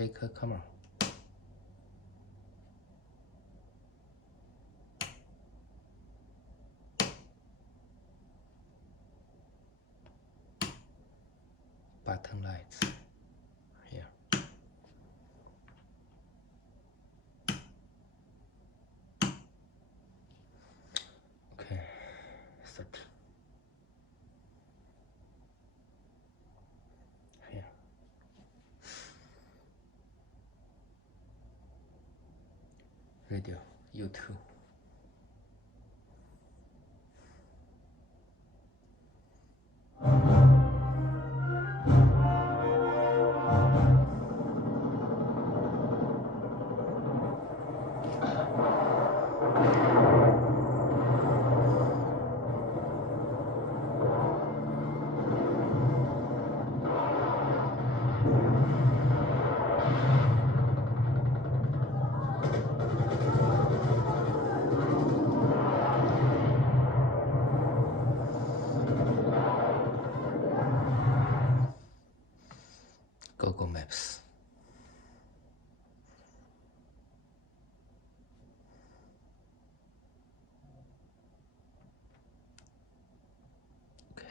Baker camera. Button lights here. Okay, start. Here. Radio, YouTube. Google Maps. Okay.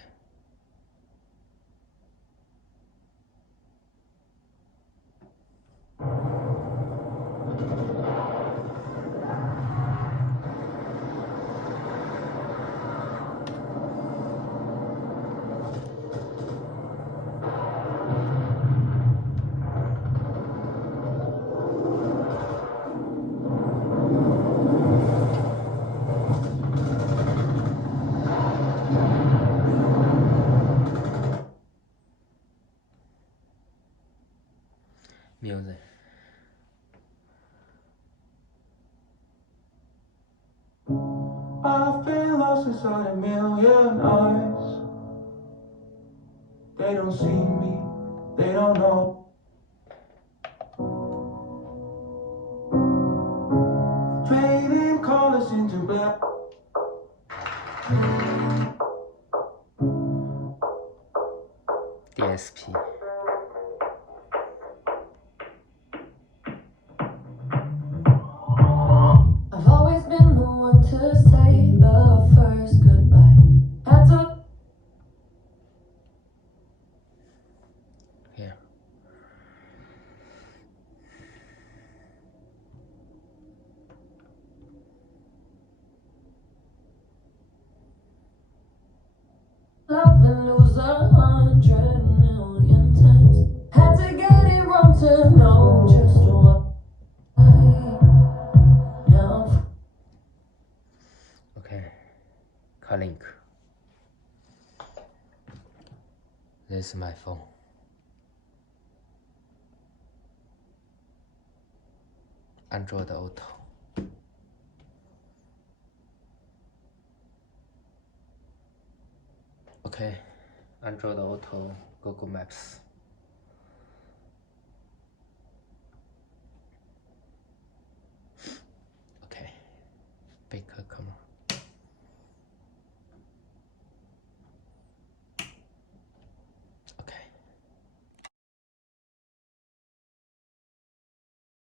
Music. I've been lost inside a million eyes. They don't see me, they don't know. Trading colors into black. DSP. I've always been the one to say the first goodbye. Had to Here. love and lose 100,000,000 times. Had to get it wrong to know just what I am. Okay. Car link. This is my phone. Android Auto. Okay, Android Auto, Google Maps.